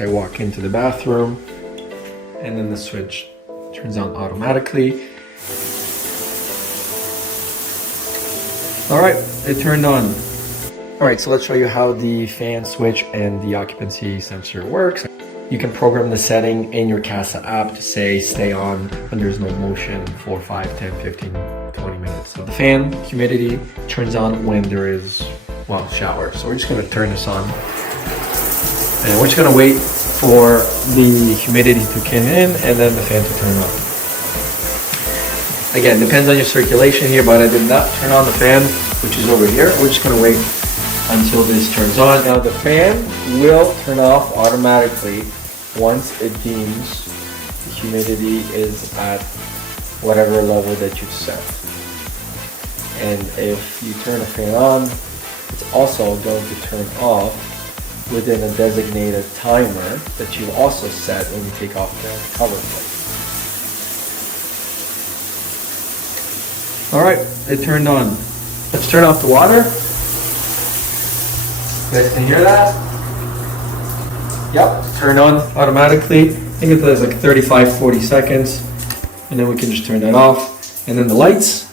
I walk into the bathroom and then the switch turns on automatically. Alright, it turned on. Alright, so let's show you how the fan switch and the occupancy sensor works. You can program the setting in your Kasa app to say stay on when there's no motion for 5, 10, 15, 20 minutes. So the fan humidity turns on when there is, well, shower. So we're just going to turn this on. And we're just going to wait for the humidity to kick in and then the fan to turn on. Again, depends on your circulation here, but I did not turn on the fan, which is over here. We're just going to wait until this turns on. Now the fan will turn off automatically once it deems the humidity is at whatever level that you've set. And if you turn the fan on, it's also going to turn off within a designated timer that you also set when you take off the cover plate. Alright, it turned on. Let's turn off the water. You guys can hear that? Yep, turn on automatically. I think it does like 35-40 seconds. And then we can just turn that off. And then the lights.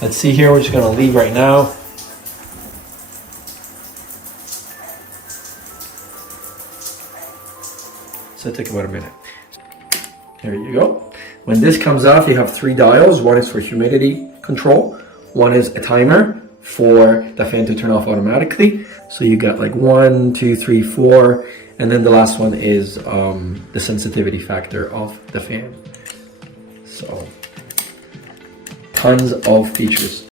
Let's see here, we're just going to leave right now. So it took about a minute. There you go. When this comes off, you have 3 dials. One is for humidity control. One is a timer for the fan to turn off automatically. So you got like 1, 2, 3, 4. And then the last one is the sensitivity factor of the fan. So tons of features.